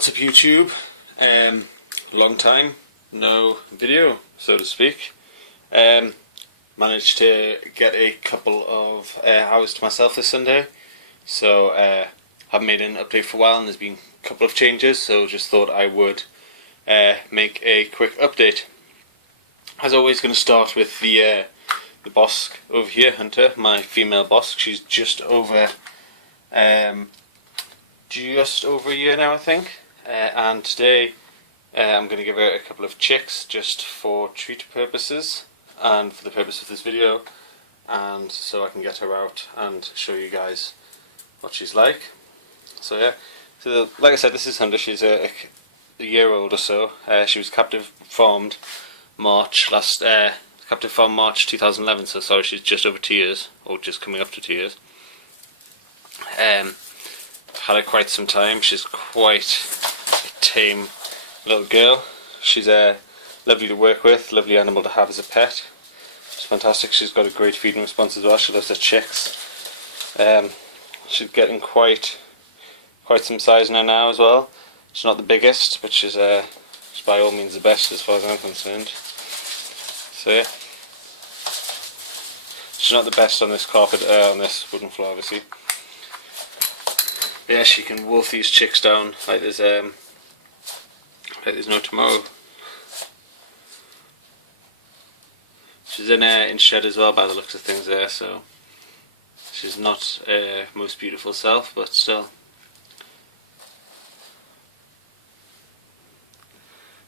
What's up YouTube? Long time, no video, so to speak. Managed to get a couple of hours to myself this Sunday, so haven't made an update for a while and there's been a couple of changes, so just thought I would make a quick update. As always, going to start with the boss over here, Hunter, my female boss. She's just over a year now, I think, and today I'm going to give her a couple of chicks just for treat purposes and for the purpose of this video, and so I can get her out and show you guys what she's like. So yeah, so like I said, this is Hunter. She's a year old or so. She was captive farmed March 2011, so sorry, she's just over 2 years, or just coming up to 2 years. Had her quite some time. She's quite a tame little girl. She's lovely to work with, lovely animal to have as a pet. She's fantastic. She's got a great feeding response as well. She loves her chicks. She's getting quite some size now as well. She's not the biggest, but she's by all means the best as far as I'm concerned. So yeah, she's not the best on this carpet, on this wooden floor, obviously. Yeah, she can wolf these chicks down like there's no tomorrow. She's in shed as well by the looks of things there, so she's not most beautiful self, but still.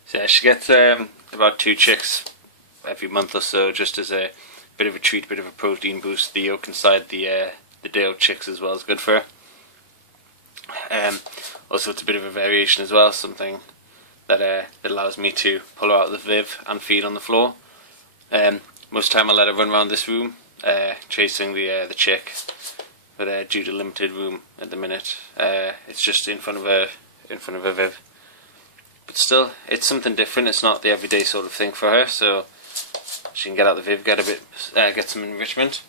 So yeah, she gets about 2 chicks every month or so, just as a bit of a treat, bit of a protein boost. The yolk inside the day-old chicks as well is good for her. Also, it's a bit of a variation as well, something that allows me to pull her out of the viv and feed on the floor. Most of the time I let her run around this room, chasing the chick, but due to limited room at the minute, it's just in front of her viv. But still, it's something different. It's not the everyday sort of thing for her, so she can get out the viv, get some enrichment.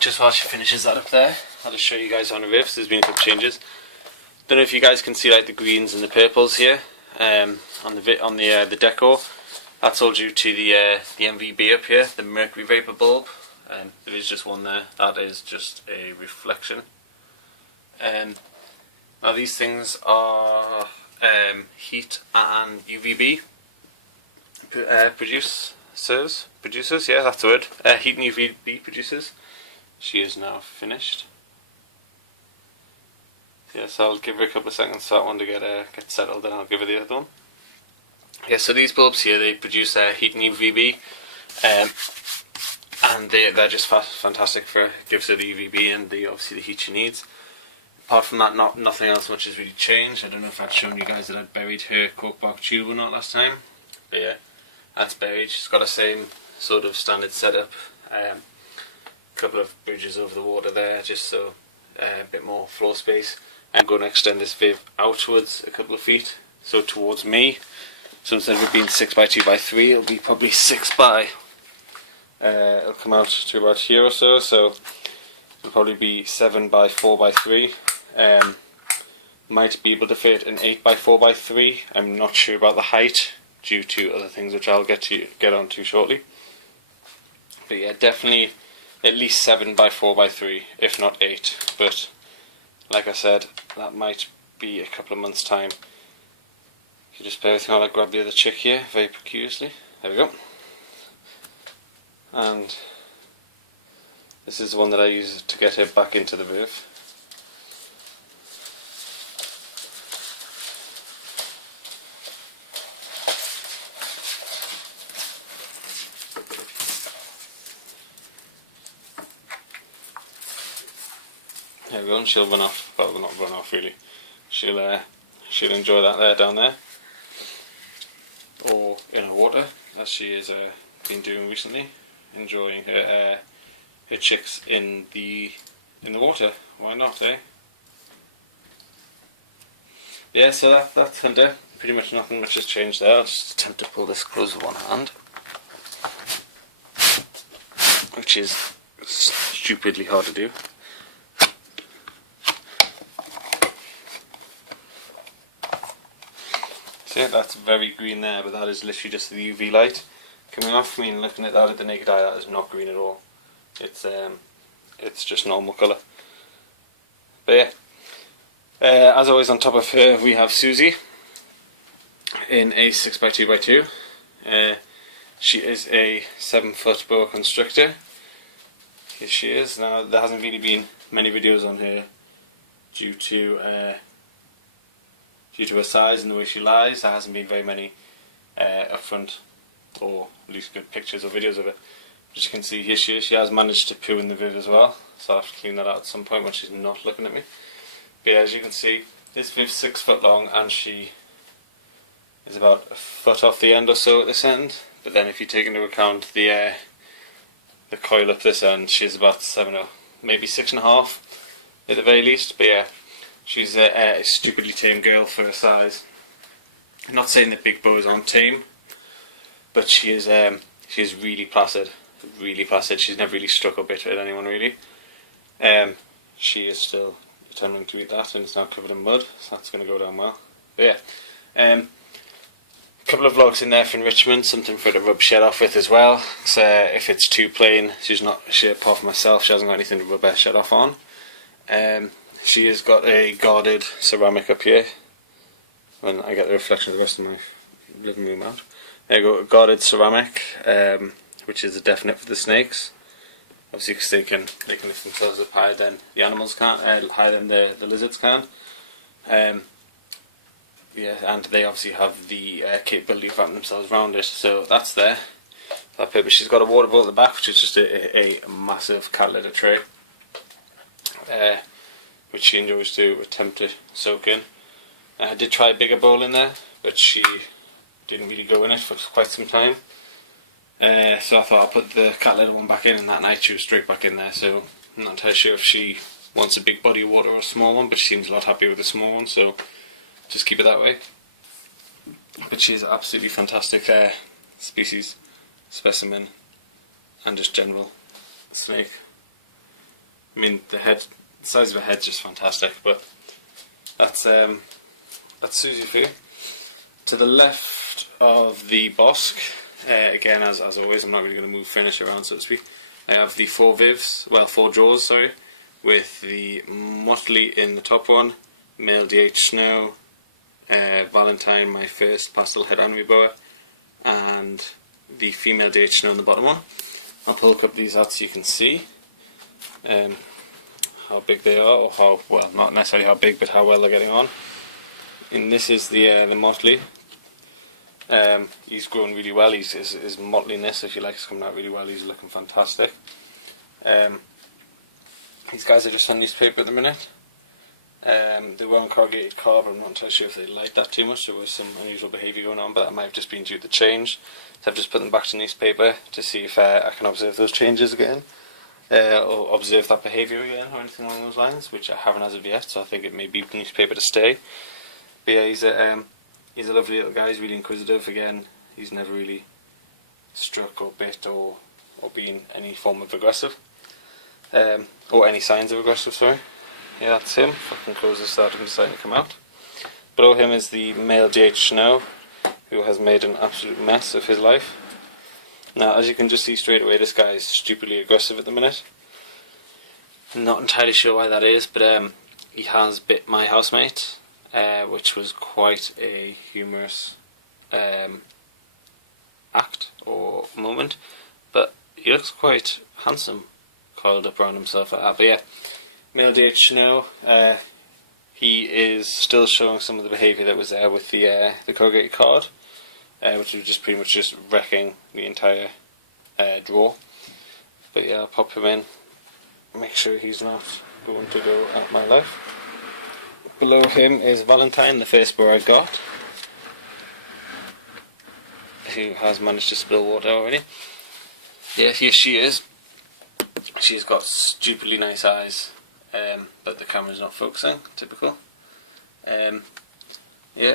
Just while she finishes that up there, I'll just show you guys on the viv. So there's been a couple of changes. Don't know if you guys can see like the greens and the purples here on the decor. That's all due to the MVB up here, the mercury vapor bulb. There is just one there. That is just a reflection. Now these things are heat and UVB producers. Yeah, that's the word. Heat and UVB producers. She is now finished. Yeah, so I'll give her a couple of seconds for that one to get settled, then I'll give her the other one. Yeah, so these bulbs here, they produce heat and UVB, and they're just fantastic for, gives her the UVB and obviously the heat she needs. Apart from that, nothing else much has really changed. I don't know if I'd shown you guys that I'd buried her corkbark tube or not last time, but yeah, that's buried. She's got the same sort of standard setup. Couple of bridges over the water there, just so a bit more floor space. I'm going to extend this viv outwards a couple of feet, so towards me. So instead of it being 6x2x3, it'll be probably 6x. It'll come out to about here or so. So it'll probably be 7x4x3. Might be able to fit an 8x4x3. I'm not sure about the height due to other things which I'll get onto shortly. But yeah, definitely at least 7x4x3, if not 8. But like I said, that might be a couple of months' time. You just bear with me while I grab the other chick here, very precariously. There we go. And this is the one that I use to get her back into the viv. There we go, and she'll run off. Well, not run off really. She'll enjoy that there down there, or in the water, as she has been doing recently, enjoying her chicks in the water. Why not, eh? Yeah, so that's Hunter. Pretty much nothing much has changed there. I'll just attempt to pull this close with one hand, which is stupidly hard to do. it, that's very green there, but that is literally just the UV light coming off. I mean, looking at that at the naked eye, that is not green at all. It's just normal colour. But yeah, as always, on top of her we have Susie in a 6x2x2. She is a 7-foot boa constrictor. Here she is. Now, there hasn't really been many videos on her due to her size and the way she lies. There hasn't been very many upfront, or at least good pictures or videos of it. As you can see, here she is. She has managed to poo in the vid as well, so I'll have to clean that out at some point when she's not looking at me. But yeah, as you can see, this vid's 6 foot long, and she is about a foot off the end or so at this end. But then if you take into account the coil up this end, she's about 7 or maybe 6.5 at the very least. But yeah, she's a stupidly tame girl for her size. I'm not saying that big boas aren't tame, but she is really placid, really placid. She's never really struck or bit at anyone really. She is still attempting to eat that, and it's now covered in mud, so that's going to go down well. But yeah, a couple of vlogs in there for enrichment, something for her to rub shed off with as well. So if it's too plain, apart from myself, she hasn't got anything to rub her shed off on. She has got a guarded ceramic up here. When I get the reflection of the rest of my living room out. There you go, a guarded ceramic, which is a definite for the snakes. Obviously, because they can lift themselves up higher than the animals can, higher than the lizards can. Yeah, and they obviously have the capability of wrapping themselves around it, so that's there for that purpose. She's got a water bowl at the back, which is just a massive cat litter tray, which she enjoys to attempt to soak in. I did try a bigger bowl in there, but she didn't really go in it for quite some time. So I thought I'll put the cat litter one back in, and that night she was straight back in there, so I'm not entirely sure if she wants a big body of water or a small one, but she seems a lot happier with a small one, so just keep it that way. But she's an absolutely fantastic species, specimen, and just general snake. I mean, the size of her head's just fantastic, but that's Susie for you. To the left of the bosque, again, as always, I'm not really going to move furniture around, so to speak. I have the 4 jaws, sorry, with the motley in the top one, male DH Snow, Valentine, my first pastel head anime boa, and the female DH Snow in the bottom one. I'll pull a couple of these out so you can see how big they are, or how, well, not necessarily how big, but how well they're getting on. And this is the motley. He's grown really well. His mottliness, if you like, is coming out really well. He's looking fantastic. These guys are just on newspaper at the minute. They were on corrugated car, but I'm not entirely sure if they liked that too much. There was some unusual behaviour going on, but that might have just been due to the change. So I've just put them back to newspaper to see if I can observe those changes again, or observe that behaviour again, or anything along those lines, which I haven't as of yet, so I think it may be newspaper to stay. But yeah, he's a lovely little guy. He's really inquisitive. Again, he's never really struck or bit or been any form of aggressive, or any signs of aggressive, sorry. Yeah, that's him. If I can close this out, I'm deciding to come out. Below him is the male DH Snow, who has made an absolute mess of his life. Now, as you can just see straight away, this guy is stupidly aggressive at the minute. I'm not entirely sure why that is, but he has bit my housemate, which was quite a humorous act or moment. But he looks quite handsome, coiled up around himself like that. But yeah, male DH Snow, he is still showing some of the behaviour that was there with the corrugated card, which was just pretty much just wrecking the entire drawer. But yeah, I'll pop him in, make sure he's not going to go at my life. Below him is Valentine, the first boa I got, who has managed to spill water already. Yeah, here she is. She's got stupidly nice eyes, but the camera's not focusing, typical. Yeah,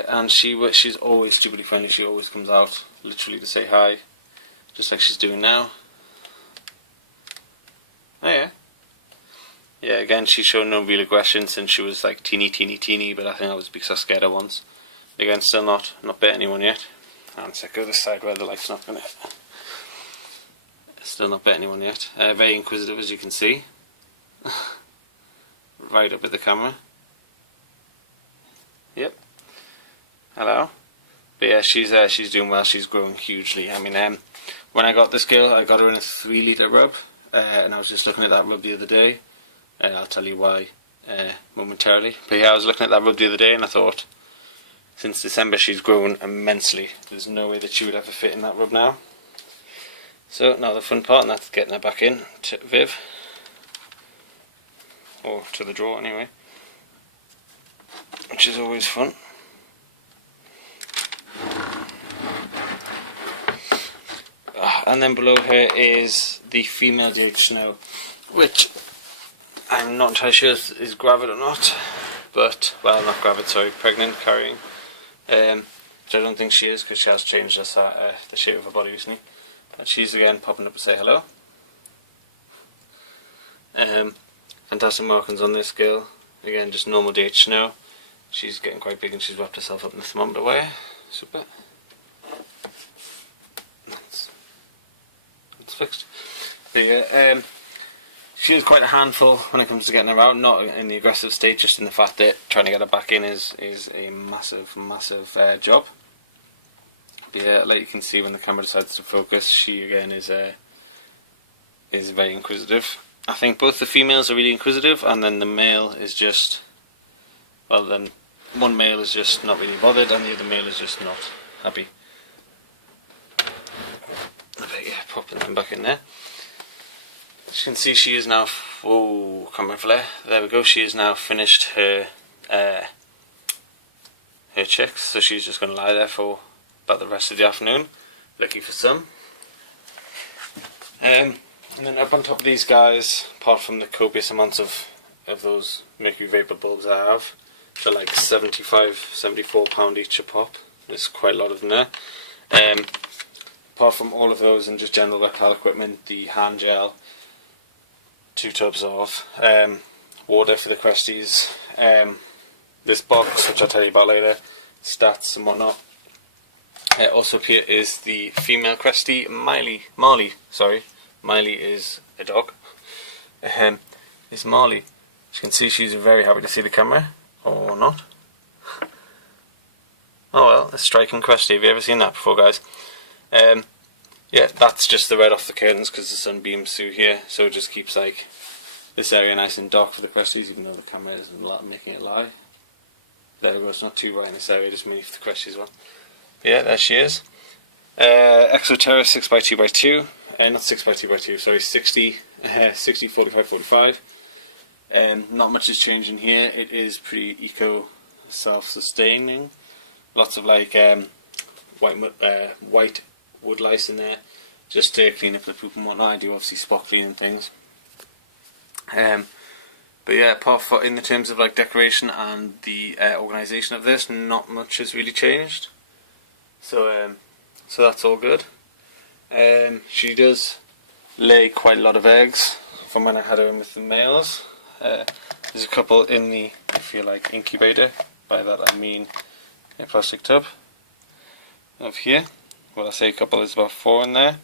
and she's always stupidly friendly. She always comes out literally to say hi, just like she's doing now. Oh yeah. Yeah, again, she's shown no real aggression since she was like teeny, but I think that was because I scared her once. Again, still not bit anyone yet. And so go this side where the light's not going to hit. Still not bit anyone yet. Very inquisitive, as you can see. Right up at the camera. Yep. Hello. But yeah, she's doing well. She's growing hugely. I mean, when I got this girl, I got her in a 3 litre rub, and I was just looking at that rub the other day. I'll tell you why momentarily. But yeah, I was looking at that rub the other day, and I thought, since December, she's grown immensely. There's no way that she would ever fit in that rub now. So now the fun part, and that's getting her back in to Viv, or to the drawer anyway, which is always fun. And then below her is the female DH which I'm not entirely sure is gravid or not, but, well, not gravid, sorry, pregnant, carrying, which I don't think she is, because she has changed the shape of her body recently. And she's again popping up to say hello. Fantastic markings on this girl. Again, just normal DH snow. She's getting quite big and she's wrapped herself up in the thermometer way. Super. That's fixed. But yeah, she is quite a handful when it comes to getting her out. Not in the aggressive state, just in the fact that trying to get her back in is a massive job. But yeah, like you can see when the camera decides to focus, she again is very inquisitive. I think both the females are really inquisitive, and then the male is just, well, then one male is just not really bothered, and the other male is just not happy. But yeah, popping them back in there. As you can see, she is now, oh, camera flare, there we go, she has now finished her chicks, so she's just going to lie there for about the rest of the afternoon, looking for some. And then up on top of these guys, apart from the copious amounts of those mercury vapor bulbs I have, they're like 74 pound each a pop. There's quite a lot of them there. Apart from all of those and just general reptile equipment, the hand gel, 2 tubs of water for the cresties, this box which I'll tell you about later, stats and whatnot. Also up here is the female cresty, Marley, sorry. Miley is a dog. Is Marley. As you can see, she's very happy to see the camera, or not. Oh well, a striking cresty. Have you ever seen that before, guys? Yeah, that's just the red off the curtains because the sun beams through here, so it just keeps like this area nice and dark for the cresties, even though the camera isn't making it lie. There we go, it's not too bright in this area, just mainly for the cresties one. Yeah, there she is. Exoterra 6x2x2, not 6x2x2, sorry, 60, 45, 45. Not much is changing here. It is pretty eco, self-sustaining. Lots of like white wood lice in there, just to clean up the poop and whatnot. I do obviously spot cleaning things. But yeah, apart from in the terms of like decoration and the organisation of this, not much has really changed. So that's all good. She does lay quite a lot of eggs from when I had her in with the males. There's a couple in the, if you like, incubator. By that I mean a plastic tub of here. Well, I say a couple, there's about 4 in there.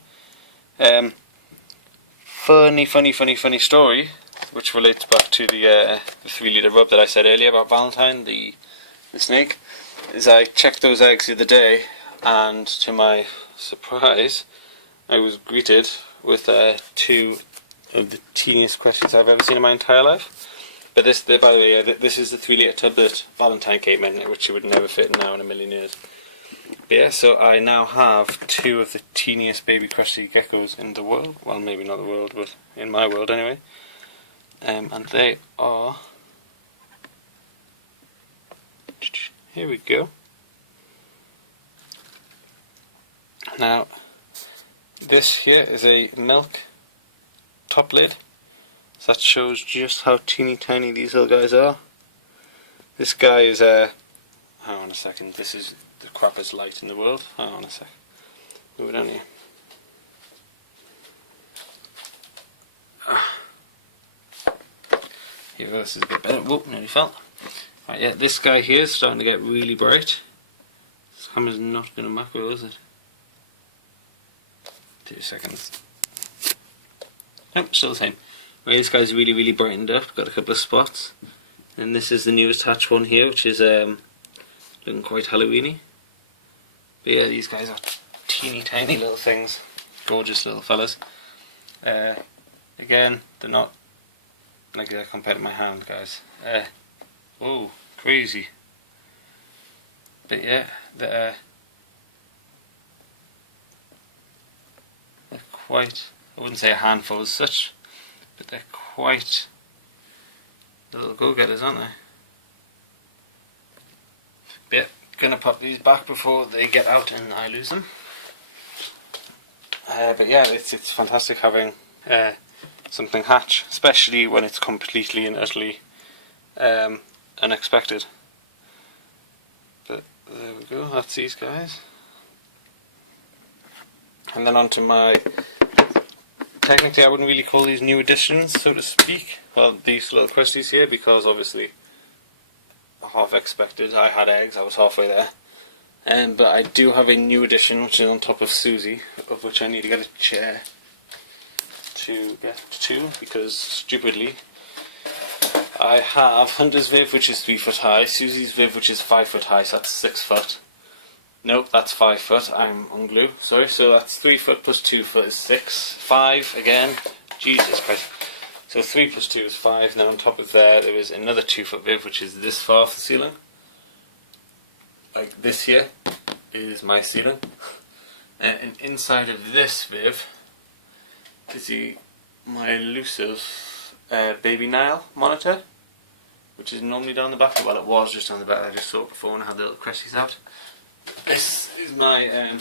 Funny story, which relates back to the 3 litre rub that I said earlier about Valentine, the snake, is I checked those eggs the other day, and to my surprise, I was greeted with 2 of the teeniest cresties I've ever seen in my entire life. But this, by the way, this is the 3 litre tub that Valentine came in, which she would never fit now in a million years. But yeah, so I now have 2 of the teeniest baby cresty geckos in the world. Well, maybe not the world, but in my world anyway. And they are... Here we go. Now, this here is a milk top lid. So that shows just how teeny tiny these little guys are. This guy is hang on a second, this is the crappiest light in the world. Hang on a sec. Move it on here. Here we go, this is a bit better. Whoop, nearly fell. Right, yeah, this guy here is starting to get really bright. Camera's not going to macro, is it? 2 seconds. Nope, still the same. Right, this guy's really brightened up, got a couple of spots. And this is the newest hatch one here, which is looking quite Halloweeny. But yeah, these guys are teeny tiny little things. Gorgeous little fellas. Again, they're not like that compared to my hand, guys. Whoa, crazy. But yeah, they're quite, I wouldn't say a handful as such, but they're quite the little go-getters, aren't they? But yeah, gonna pop these back before they get out and I lose them. But yeah, it's fantastic having something hatch, especially when it's completely and utterly unexpected. But there we go, that's these guys. And then onto my, technically I wouldn't really call these new additions, so to speak. Well, these little crusties here, because obviously half expected. I had eggs, I was halfway there. But I do have a new addition, which is on top of Susie, of which I need to get a chair to get to, because stupidly I have Hunter's Viv, which is 3 foot high, Susie's Viv, which is 5 foot high, so that's 6 foot. Nope, that's 5 foot, I'm on glue, sorry, so that's 3 foot plus 2 foot is 6, 5 again, Jesus Christ. So 3 plus 2 is 5, and then on top of there is another 2 foot Viv, which is this far off the ceiling. Like this here is my ceiling. And inside of this Viv is my elusive baby Nile monitor, which is normally down the back. Well, it was just down the back, I just saw it before when I had the little cresties out. This is my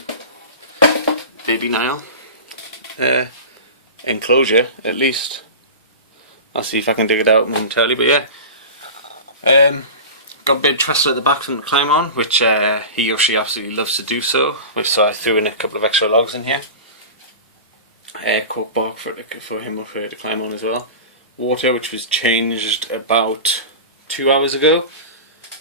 baby Nile enclosure, at least. I'll see if I can dig it out momentarily, but yeah. Got a big trestle at the back for him to climb on, which he or she absolutely loves to do so. So I threw in a couple of extra logs in here. Cork bark for him or her to climb on as well. Water, which was changed about 2 hours ago.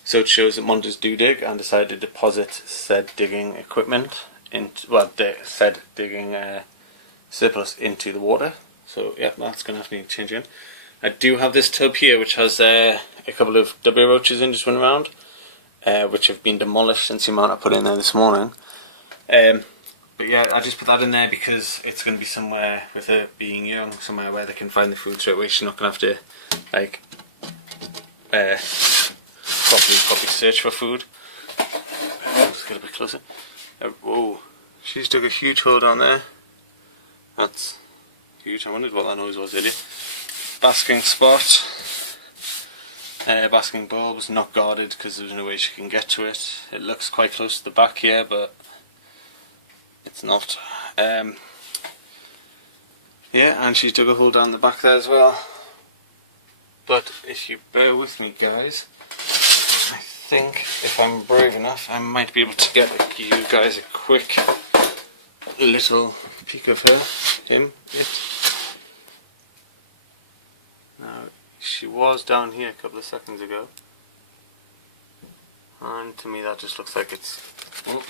So it shows that monitors do dig, and decided to deposit said digging equipment into, well, the said digging surplus into the water. So yeah, that's going to have to be changed in. I do have this tub here, which has a couple of W roaches in just running around, which have been demolished since the amount I put in there this morning. But yeah, I just put that in there because it's going to be somewhere, with her being young, somewhere where they can find the food straight away. She's not going to have to like properly search for food. Let's get a bit closer. Whoa, she's dug a huge hole down there. That's huge. I wondered what that noise was earlier. Basking spot. Basking bulbs, not guarded because there's no way she can get to it. It looks quite close to the back here, but it's not. Yeah, and she's dug a hole down the back there as well. But if you bear with me, guys, I think if I'm brave enough, I might be able to get you guys a quick little peek of her, it. Now, she was down here a couple of seconds ago, and to me that just looks like it's, oh.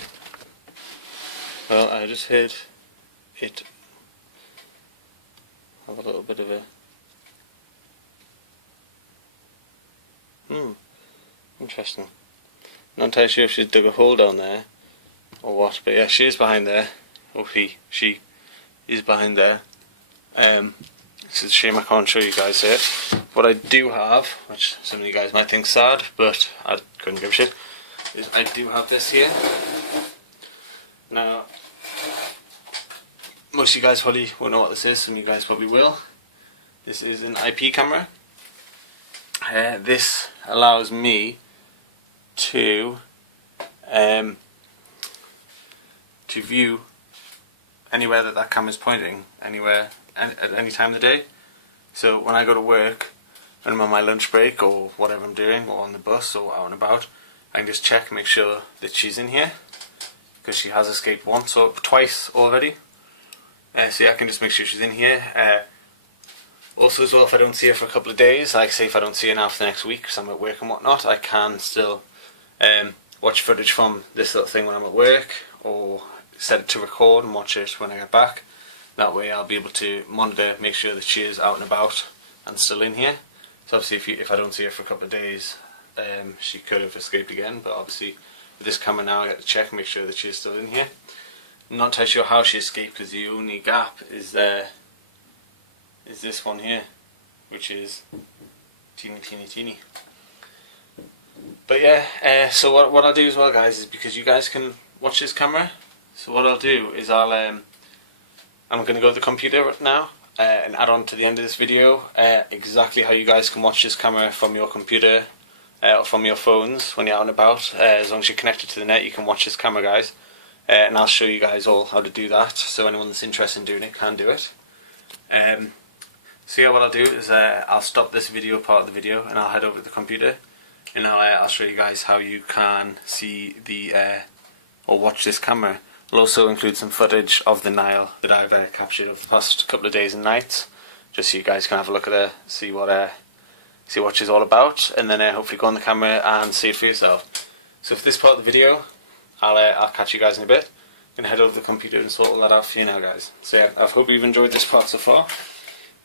Well, I just heard it have a little bit of a, interesting. Not entirely sure if she's dug a hole down there or what, but yeah, she is behind there, or she is behind there. It's a shame I can't show you guys it. What I do have, which some of you guys might think sad, but I couldn't give a shit, is I do have this here. Now, most of you guys probably won't know what this is, some of you guys probably will. This is an IP camera. This allows me to view anywhere that camera's pointing, anywhere, at any time of the day. So when I go to work, when I'm on my lunch break or whatever I'm doing, or on the bus or out and about, I can just check and make sure that she's in here, because she has escaped once or twice already. So yeah, I can just make sure she's in here. Also as well, if I don't see her for a couple of days, like say if I don't see her now for the next week because I'm at work and whatnot, I can still watch footage from this little thing when I'm at work, or set it to record and watch it when I get back. That way I'll be able to monitor, make sure that she is out and about and still in here. So obviously if I don't see her for a couple of days, she could have escaped again, but obviously with this camera now I get to check and make sure that she is still in here. I'm not entirely sure how she escaped, because the only gap is this one here, which is teeny. But yeah, so what I'll do as well, guys, is because you guys can watch this camera, so what I'll do is I'm going to go to the computer now and add on to the end of this video exactly how you guys can watch this camera from your computer or from your phones when you're out and about. As long as you're connected to the net, you can watch this camera, guys, and I'll show you guys all how to do that, so anyone that's interested in doing it can do it. So yeah, what I'll do is I'll stop this video part of the video and I'll head over to the computer, and I'll show you guys how you can see or watch this camera. I'll also include some footage of the Nile that I've captured over the past couple of days and nights, just so you guys can have a look at her, see what she's all about, and then hopefully go on the camera and see it for yourself. So for this part of the video, I'll catch you guys in a bit. I'm going to head over to the computer and sort all that out for you now, guys. So yeah, I hope you've enjoyed this part so far,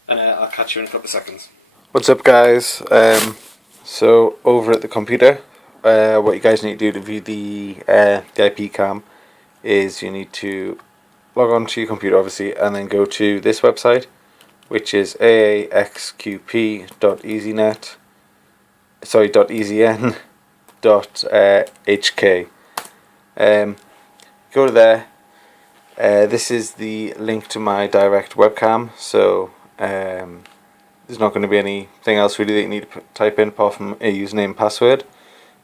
and I'll catch you in a couple of seconds. What's up, guys? So over at the computer, what you guys need to do to view the IP cam is you need to log on to your computer, obviously, and then go to this website, which is aaxqp.easyn.hk. Go to there. This is the link to my direct webcam, so there's not going to be anything else really that you need to type in apart from a username and password,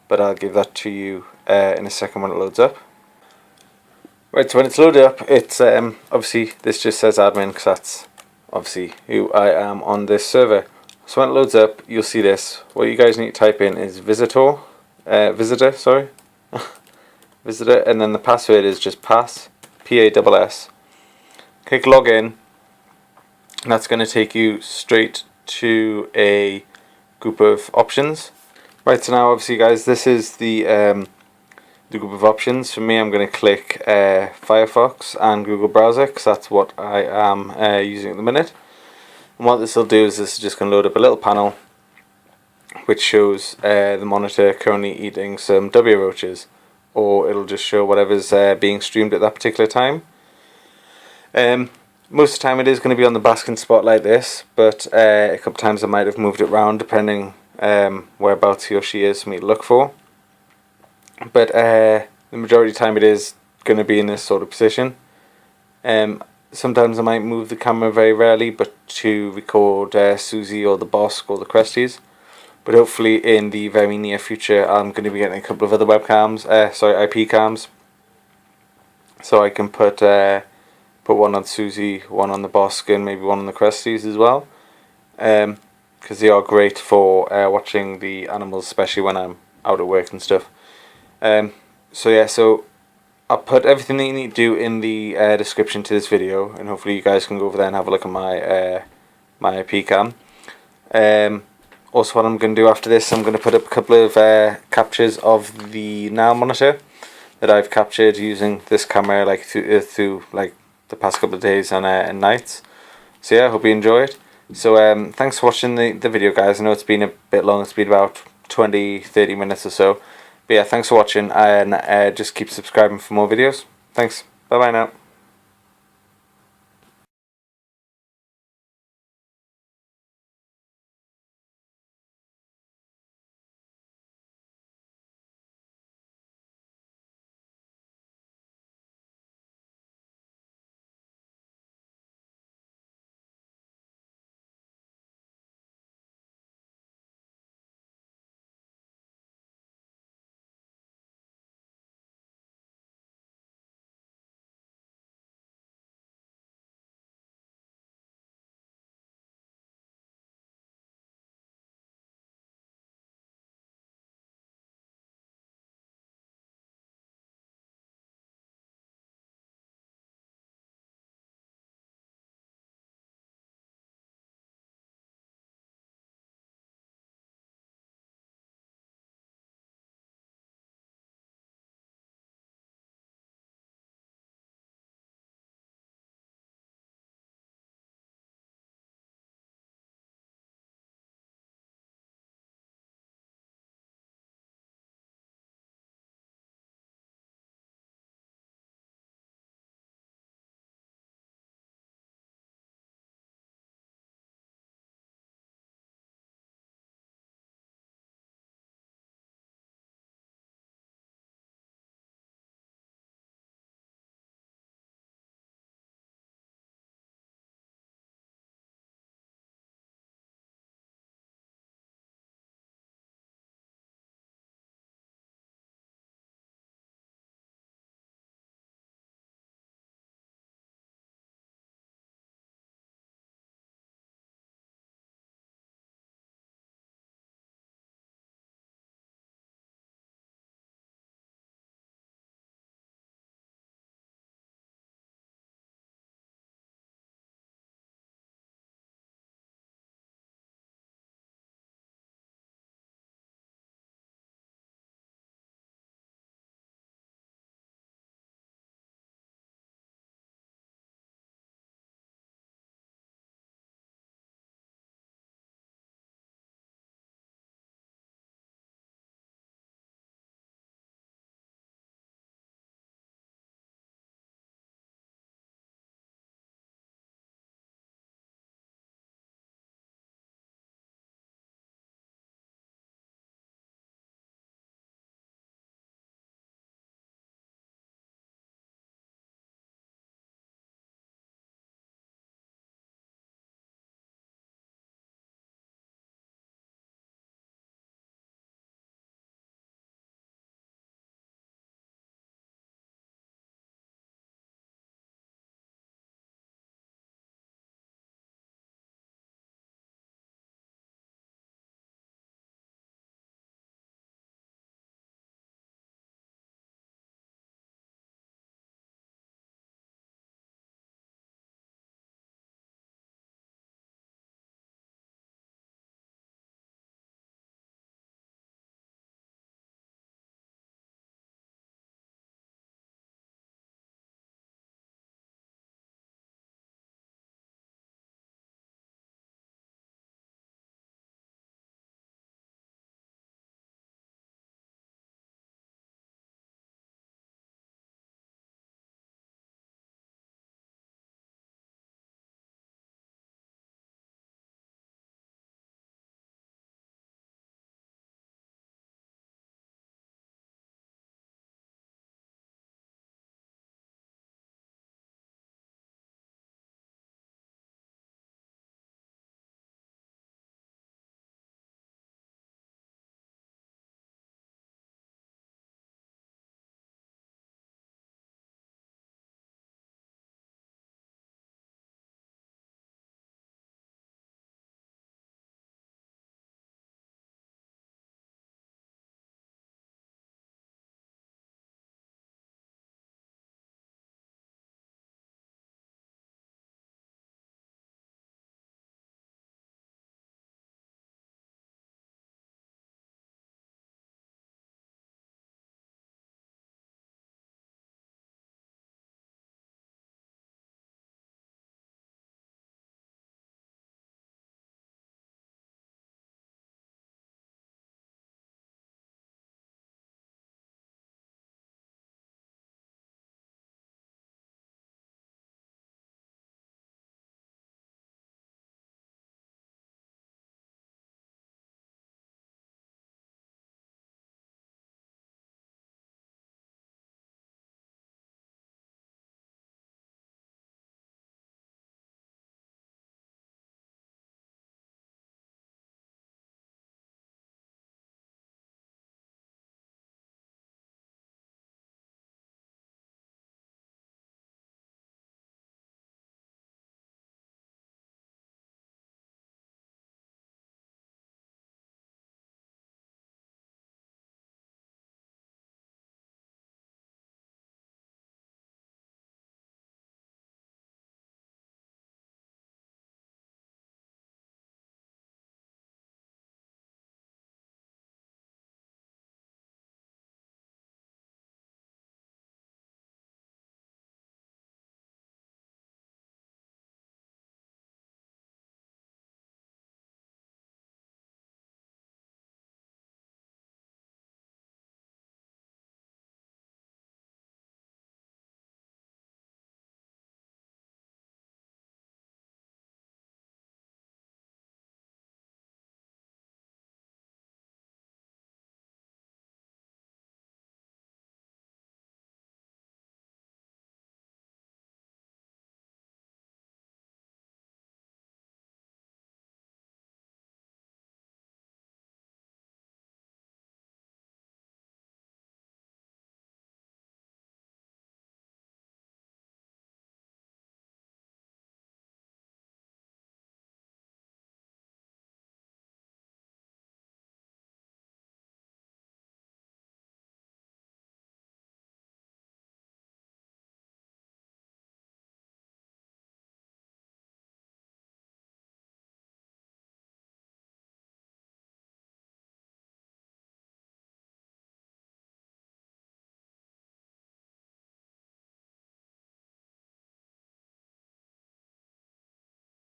but I'll give that to you in a second when it loads up. Right, so when it's loaded up, it's obviously this just says admin, because that's obviously who I am on this server. So when it loads up, you'll see this. What you guys need to type in is visitor, visitor, and then the password is just pass, PASS. Click login, and that's going to take you straight to a group of options. Right, so now obviously, guys, this is the group of options. For me, I'm going to click Firefox and Google Browser, because that's what I am using at the minute. And what this will do is this is just going to load up a little panel which shows the monitor currently eating some W roaches, or it'll just show whatever's being streamed at that particular time. Most of the time it is going to be on the basking spot like this, but a couple of times I might have moved it around depending whereabouts he or she is for me to look for. But the majority of the time it is going to be in this sort of position. Sometimes I might move the camera, very rarely, but to record Susie or the Bossk or the Cresties. But hopefully in the very near future I'm going to be getting a couple of other webcams, IP cams, so I can put one on Susie, one on the Bossk, and maybe one on the Cresties as well, because they are great for watching the animals, especially when I'm out at work and stuff. So yeah, so I'll put everything that you need to do in the description to this video, and hopefully you guys can go over there and have a look at my my IP cam. Also, what I'm going to do after this, I'm going to put up a couple of captures of the Nile monitor that I've captured using this camera, like through like the past couple of days and nights. So yeah, I hope you enjoy it. So thanks for watching the video, guys. I know it's been a bit long. It's been about 20-30 minutes or so. But yeah, thanks for watching, and just keep subscribing for more videos. Thanks. Bye bye now.